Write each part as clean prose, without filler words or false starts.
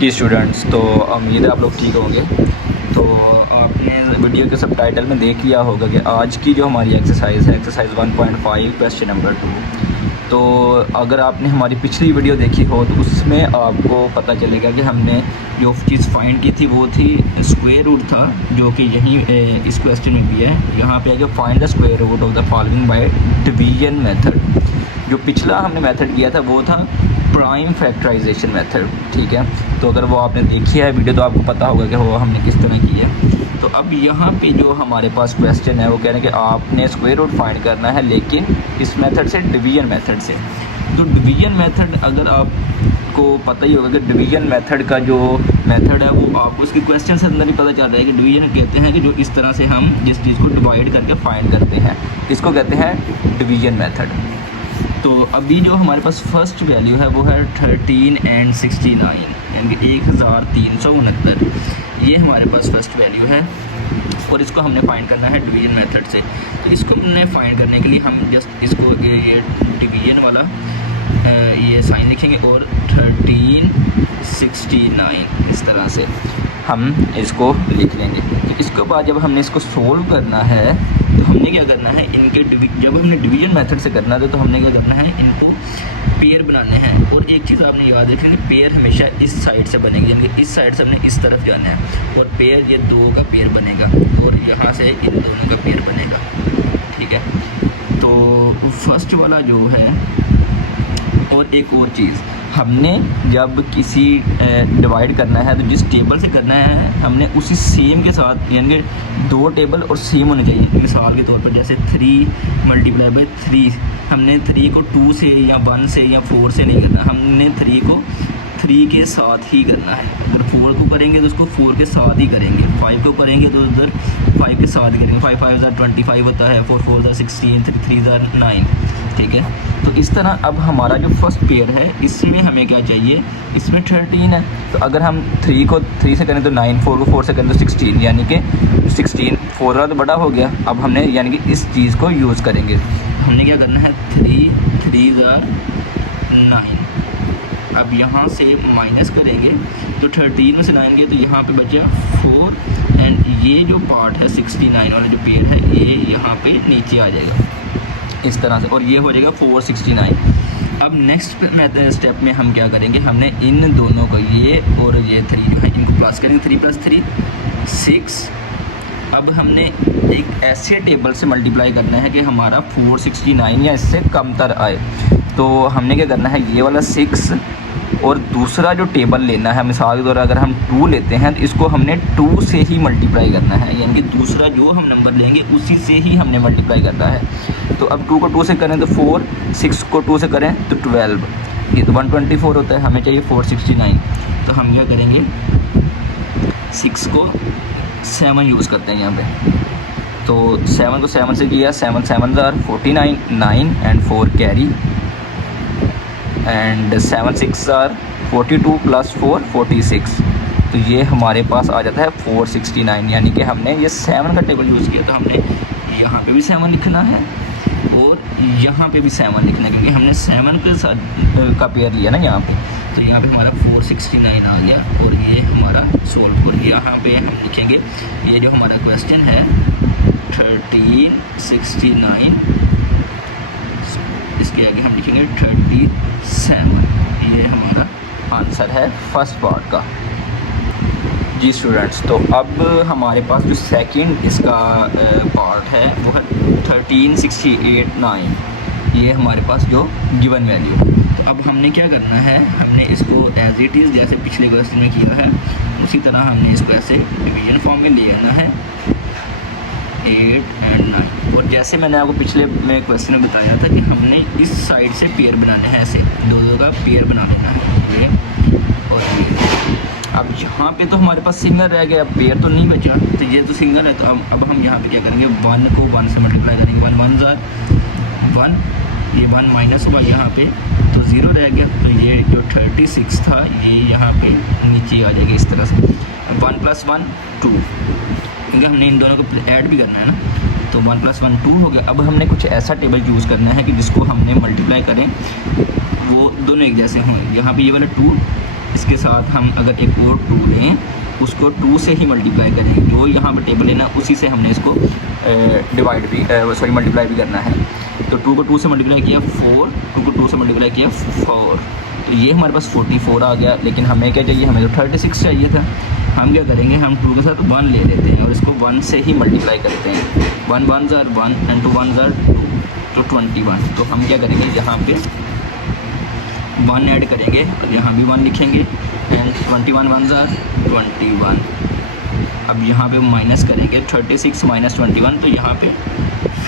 जी students, तो उम्मीद है आप लोग ठीक होंगे। तो आपने वीडियो के सबटाइटल में देख लिया होगा कि आज की जो हमारी एक्सरसाइज है एक्सरसाइज 1.5 क्वेश्चन नंबर 2। तो अगर आपने हमारी पिछली वीडियो देखी हो तो उसमें आपको पता चलेगा कि हमने जो चीज़ फाइंड की थी वो थी स्क्वायर रूट था, जो कि यहीं इस क्वेश्चन में भी है। यहाँ पे है कि find the square root of the following by division method. जो पिछला हमने मेथड किया था वो था प्राइम फैक्टराइजेशन मेथड, ठीक है। तो अगर वो आपने देखी है वीडियो तो आपको पता होगा कि वो हमने किस तरह की है। तो अब यहाँ पे जो हमारे पास क्वेश्चन है वो कह रहे हैं कि आपने स्क्वायर रूट फाइंड करना है, लेकिन इस मेथड से डिवीजन मेथड से। तो डिवीजन मेथड अगर आपको पता ही होगा कि डिवीजन मेथड का जो मेथड है वो आपको उसके क्वेश्चन से अंदर ही पता चल रहा है कि डिवीजन कहते हैं कि जो इस तरह से हम जिस चीज़ को डिवाइड करके फाइंड करते हैं इसको कहते हैं डिवीजन मेथड। तो अभी जो हमारे पास फर्स्ट वैल्यू है वो है 13 and 69, यानी कि 1369। ये हमारे पास फर्स्ट वैल्यू है और इसको हमने फाइंड करना है डिवीजन मेथड से। तो इसको हमने फाइंड करने के लिए हम जस्ट इसको ये डिवीजन वाला ये साइन लिखेंगे और 1369 इस तरह से हम इसको लिख लेंगे। तो इसके बाद जब हमने इसको सोल्व करना है तो हमने क्या करना है, इनके जब हमने डिवीजन मेथड से करना था तो हमने क्या करना है, इनको पेयर बनाने हैं। और एक चीज़ आपने याद रखनी है, पेयर हमेशा इस साइड से बनेगी, यानी कि इस साइड से हमने इस तरफ जाना है और पेयर ये दो का पेयर बनेगा और यहाँ से इन दोनों का पेयर बनेगा, ठीक है। तो फर्स्ट वाला जो है, और एक और चीज़, हमने जब किसी डिवाइड करना है तो जिस टेबल से करना है हमने उसी सेम के साथ, यानी कि दो टेबल और सेम होने चाहिए। मिसाल के तौर पर जैसे 3 × 3, हमने 3 को 2 से या 1 से या 4 से नहीं करना, हमने 3 को 3 के साथ ही करना है। अगर 4 को करेंगे तो उसको 4 के साथ ही करेंगे, 5 को करेंगे तो उधर 5 के साथ ही करेंगे। 5 5 25 होता है, 4 4 16, 3 3 9, ठीक है। तो इस तरह अब हमारा जो फर्स्ट पेयर है इसमें हमें क्या चाहिए, इसमें 13 है। तो अगर हम 3 को 3 से करें तो 9, 4 को 4 से करें तो 16, यानी कि 16 4 वाला तो बड़ा हो गया। अब हमने यानी कि इस चीज़ को यूज़ करेंगे। हमने क्या करना है, 3 3 9। अब यहाँ से माइनस करेंगे तो 13 में से 9 गए तो यहाँ पे बचा 4, एंड ये जो पार्ट है 69 वाला जो पेयर है ये यहाँ पे नीचे आ जाएगा इस तरह से, और ये हो जाएगा 469। अब नेक्स्ट स्टेप में हम क्या करेंगे, हमने इन दोनों को, ये और ये 3 जो है इनको प्लस करेंगे, 3 + 3 6। अब हमने एक ऐसे टेबल से मल्टीप्लाई करना है कि हमारा 469 या इससे कमतर आए। तो हमने क्या करना है, ये वाला 6 और दूसरा जो टेबल लेना है, मिसाल के तौर पर अगर हम 2 लेते हैं तो इसको हमने 2 से ही मल्टीप्लाई करना है, यानी कि दूसरा जो हम नंबर लेंगे उसी से ही हमने मल्टीप्लाई करना है। तो अब 2 को 2 से करें तो 4, 6 को 2 से करें तो 12, ये तो 124 होता है, हमें चाहिए 469। तो हम क्या करेंगे, 6 को 7 यूज़ करते हैं यहाँ पे। तो 7 को 7 से किया, 7 7 49, 9 एंड 4 कैरी, एंड 7 6 42 + 4 46। तो ये हमारे पास आ जाता है 469, यानी कि हमने ये 7 का टेबल यूज़ किया। तो हमने यहाँ पे भी 7 लिखना है और यहाँ पे भी 7 लिखना है, क्योंकि हमने 7 के साथ का पेयर लिया ना यहाँ पे। तो यहाँ पे हमारा 469 आ गया और ये हमारा सोल्व। और यहाँ पे हम लिखेंगे, ये जो हमारा क्वेश्चन है 1369, इसके आगे हम लिखेंगे 37। ये हमारा आंसर है फर्स्ट पार्ट का। जी स्टूडेंट्स, तो अब हमारे पास जो सेकंड इसका पार्ट है वो है 1368 ये हमारे पास जो गिवन वैल्यू। तो अब हमने क्या करना है, हमने इसको एज इट इज़ जैसे पिछले क्वेश्चन में किया है उसी तरह हमने इसको ऐसे डिवीजन फॉर्म में ले आना है, 8 and 9। और जैसे मैंने आपको पिछले में क्वेश्चन में बताया था कि हमने इस साइड से पेयर बनाने हैं, ऐसे दो का पेयर बना लेना है, ये और ये। अब यहाँ पे तो हमारे पास सिंगल रह गया, पेयर तो नहीं बचा, तो ये तो सिंगल है। तो अब हम यहाँ पे क्या करेंगे, 1 को 1 से मल्टीप्लाई करेंगे, 1 1 1, ये 1 माइनस हुआ यहाँ पे तो 0 रह गया। तो ये जो 36 था ये यहाँ पे नीचे आ जाएगी इस तरह से। 1 + 1 2, क्योंकि हमने इन दोनों को ऐड भी करना है ना। तो 1 + 1 2 हो गया। अब हमने कुछ ऐसा टेबल यूज़ करना है कि जिसको हमने मल्टीप्लाई करें वो दोनों एक जैसे हों। यहाँ पे ये वाला 2 इसके साथ हम अगर एक और 2 लें, उसको 2 से ही मल्टीप्लाई करेंगे। जो यहाँ पर टेबल है ना, उसी से हमने इसको डिवाइड भी मल्टीप्लाई भी करना है। तो 2 को 2 से मल्टीप्लाई किया 4, 2 को 2 से मल्टीप्लाई किया 4, तो ये हमारे पास 44 आ गया। लेकिन हमें क्या चाहिए, हमें तो 36 चाहिए था। हम क्या करेंगे, हम 2 के साथ 1 ले लेते हैं और इसको 1 से ही मल्टीप्लाई करते हैं। 1 1 ज़ार 1 एंड 2 1 ज़ार 2, तो 21। तो हम क्या करेंगे, यहाँ पे 1 ऐड करेंगे, तो यहाँ भी 1 लिखेंगे एंड 21 1 ज़ार 21। अब यहाँ पे माइनस करेंगे 36 माइनस 21, तो यहाँ पे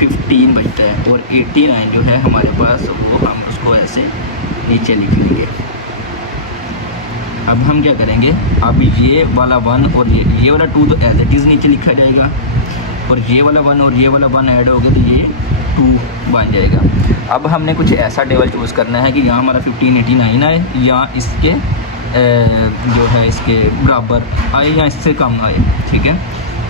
15 बचता है। और 89 जो है हमारे पास, वो हम उसको ऐसे नीचे लिख लेंगे। अब हम क्या करेंगे, अब ये वाला 1 और ये वाला 2 तो एज इट इज़ नीचे लिखा जाएगा, और ये वाला 1 और ये वाला 1 ऐड हो गया तो ये 2 बन जाएगा। अब हमने कुछ ऐसा टेबल चूज़ करना है कि यहाँ हमारा 1589 आए, या इसके जो है इसके बराबर आए या इससे कम आए, ठीक है।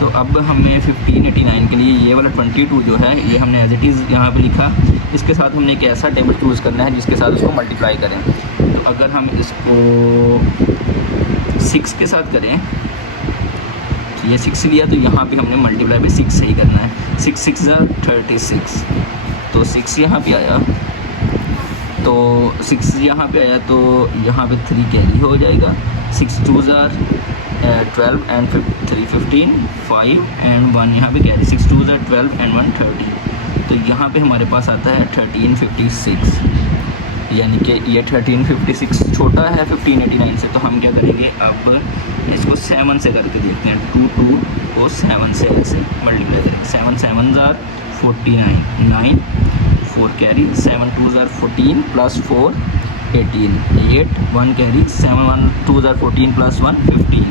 तो अब हमें 1589 के लिए ये वाला 22 जो है, ये हमने एज इट इज़ यहाँ पे लिखा। इसके साथ हमने एक ऐसा टेबल चूज़ करना है जिसके साथ उसको मल्टीप्लाई करें। तो अगर हम इसको 6 के साथ करें, ये 6 लिया, तो यहाँ पे हमने मल्टीप्लाई भी 6 से ही करना है। 6 6 ज़ार 36, तो 6 यहाँ पे आया, तो 6 यहाँ पे आया, तो यहाँ पे 3 कैरी हो जाएगा। 6 2 ज़ार 12 एंड 3 15, 5 एंड 1 यहाँ पे कैरी, 6 2 ज़ार 12 एंड 1 30। तो यहाँ पे हमारे पास आता है 1356, यानी कि ये 1356 छोटा है 1589 से। तो हम क्या करेंगे, अब इसको 7 से करके देखते हैं। 2 को 7 से ऐसे मल्टीप्लाई करेंगे। 7 7 ज़ार 49, 9 4 कैरी, 7 2 ज़ार 14 प्लस 4 18, 8 1 कैरी, 7 1 2 ज़ार 14 प्लस 1 15।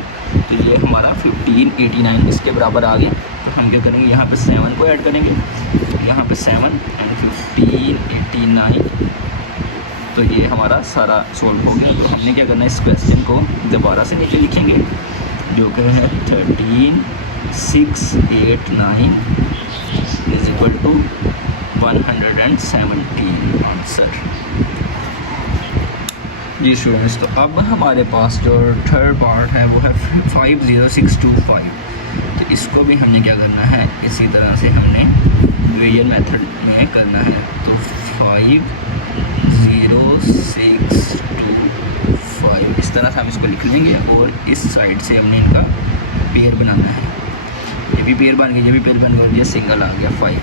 तो ये हमारा 1589 इसके बराबर आ गया। तो हम क्या करेंगे, यहाँ पे 7 को ऐड करेंगे, यहाँ पे 7 एंड 1589। तो ये हमारा सारा सोल्व हो गया। तो हमने क्या करना है, इस क्वेश्चन को दोबारा से नीचे लिखेंगे, जो कि है 13689 इज इक्वल टू 117 आंसर। जी स्टूडेंट्स, तो अब हमारे पास जो थर्ड पार्ट है वो है 50625। तो इसको भी हमने क्या करना है, इसी तरह से हमने डिवीजन मेथड में करना है। तो 50625 इस तरह से हम इसको लिख लेंगे, और इस साइड से हमने इनका पेयर बनाना है। ये भी पेयर बन गया, ये भी पेयर बन गया, ये सिंगल आ गया 5।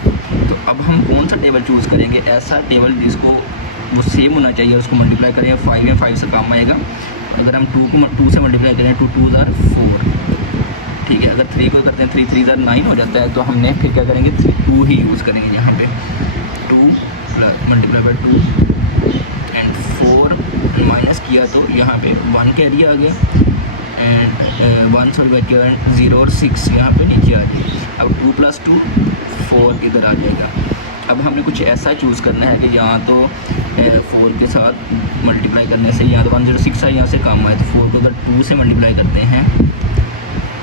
तो अब हम कौन सा टेबल चूज़ करेंगे, ऐसा टेबल जिसको वो सेम होना चाहिए, उसको मल्टीप्लाई करें 5 या 5 से कम आएगा। अगर हम 2 को 2 से मल्टीप्लाई करें, 2 2 ज़ार 4, ठीक है। अगर 3 को करते हैं, 3 3 ज़ार 9 हो जाता है। तो हमने फिर क्या करेंगे, 2 ही यूज़ करेंगे यहाँ पे। 2 मल्टीप्लाई बाई 2 एंड 4 माइनस किया, तो यहाँ पे 1 कैरी आ गया एंड 1 सॉरी बच गया, 0 और 6 यहाँ पे नीचे आ जाएगा। अब 2 + 2 4 इधर आ जाएगा। अब हमने कुछ ऐसा चूज़ करना है कि यहाँ तो 4 के साथ मल्टीप्लाई करने से यहाँ तो 106 है, यहाँ से कम है। तो 4 को अगर 2 से मल्टीप्लाई करते हैं,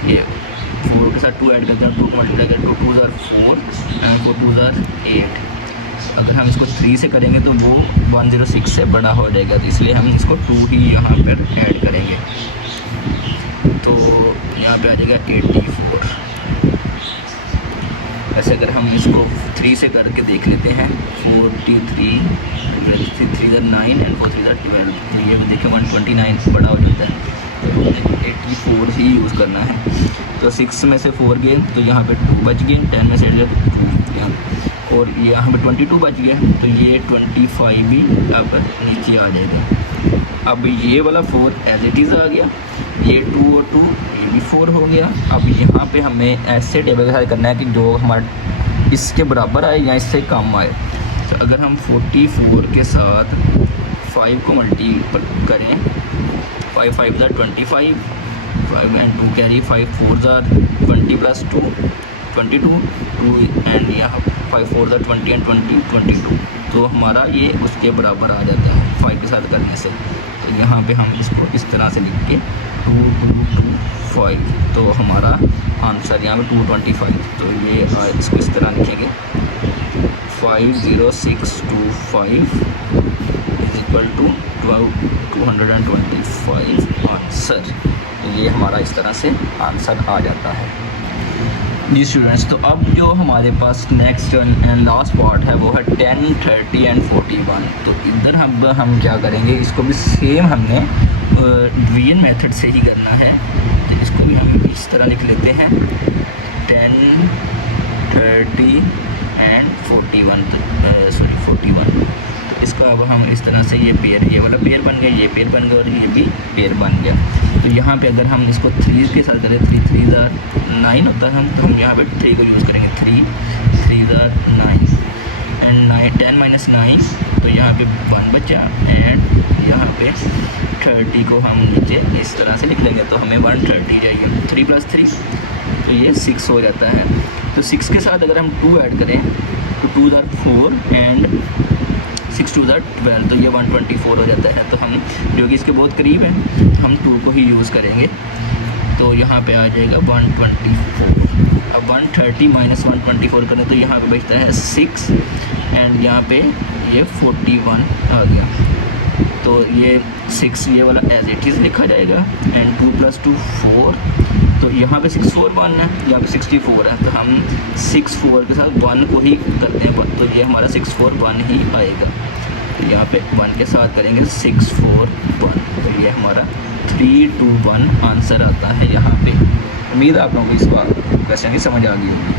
ये 4 के साथ 2 ऐड करते हैं, 2 को मल्टीप्लाई करते हैं, 2 ज़ार 4 एंड 4 2 ज़ार 8। अगर हम इसको 3 से करेंगे तो वो 106 से बड़ा हो जाएगा, तो इसलिए हम इसको 2 ही यहाँ पर ऐड करेंगे। तो यहाँ पे आ जाएगा 84। ऐसे अगर हम इसको 3 से करके देख लेते हैं, 43 3 ज़ार 9 एंड 4 3 ज़ार 12। तो ये देखिए 129 बड़ा हो जाता है, तो 84 ही यूज़ करना है। तो 6 में से 4 गए, तो यहाँ पे 2 बच गए, 10 में से 2 और यहाँ पे 22 बच गया, तो ये 25 भी यहाँ पर नीचे आ जाएगा। अब ये वाला 4 एज इट इज़ आ गया, ये 2 और 2 ये भी 4 हो गया। अब यहाँ पे हमें ऐसे टेबल के साथ करना है कि जो हमारे इसके बराबर आए या इससे कम आए। तो अगर हम 44 के साथ 5 को मल्टीपल करें, 5 5 ज़ार 25, 5 एंड 2 कैरी, 5 4 ज़ार 20 + 2 22, 2 एंड यहाँ 5 4 ज़ार 20 एंड 20 22। तो हमारा ये उसके बराबर आ जाता है 5 के साथ करने से। तो यहाँ पे हम इसको इस तरह से लिख के 2 2 2 5, तो हमारा आंसर यहाँ पे 225। तो ये इसको इस तरह लिखेंगे 50625 इज इक्वल टू 225 आंसर। ये हमारा इस तरह से आंसर आ जाता है जी स्टूडेंट्स। तो अब जो हमारे पास नेक्स्ट एंड लास्ट पार्ट है वो है 10, 30 एंड 41। तो इधर हम क्या करेंगे, इसको भी सेम हमने डिवीजन मेथड से ही करना है। तो इसको भी हम इस तरह लिख लेते हैं 10, 30 एंड 41। तो 41। तो इसका अब हम इस तरह से ये पेयर, ये वाला पेयर बन गया, ये पेयर बन गया और ये भी पेयर बन गया। तो यहाँ पे अगर हम इसको 3 के साथ करें, 3 3 9 होता है, तो हम यहाँ पे 3 को यूज़ करेंगे। 3 3 9 एंड 10 माइनस 9, तो यहाँ पे 1 बचा एंड यहाँ पे 30 को हम नीचे इस तरह से लिख लेंगे। तो हमें 130 चाहिए। 3 + 3 तो ये 6 हो जाता है। तो 6 के साथ अगर हम 2 ऐड करें तो 2 * 4 एंड 6 * 2 = 12, तो ये 124 हो जाता है। तो हम जो कि इसके बहुत करीब है, हम 2 को ही यूज़ करेंगे। तो यहाँ पे आ जाएगा 124। अब 130 माइनस 124 करें तो यहाँ पे बचता है 6 एंड यहाँ पे ये 41 आ गया। तो ये 6 ये वाला एज इट इज़ लिखा जाएगा एंड 2 + 2 4। तो यहाँ पे 64 1 है, यहाँ पे 64 है। तो हम 64 के साथ 1 को ही करते हैं, तो ये हमारा 64 1 ही आएगा। तो यहाँ पे 1 के साथ करेंगे 64 1। तो ये हमारा 3 2 1 आंसर आता है यहाँ पे। उम्मीद है आप लोगों को इस बार क्वेश्चन की समझ आ गई होगी।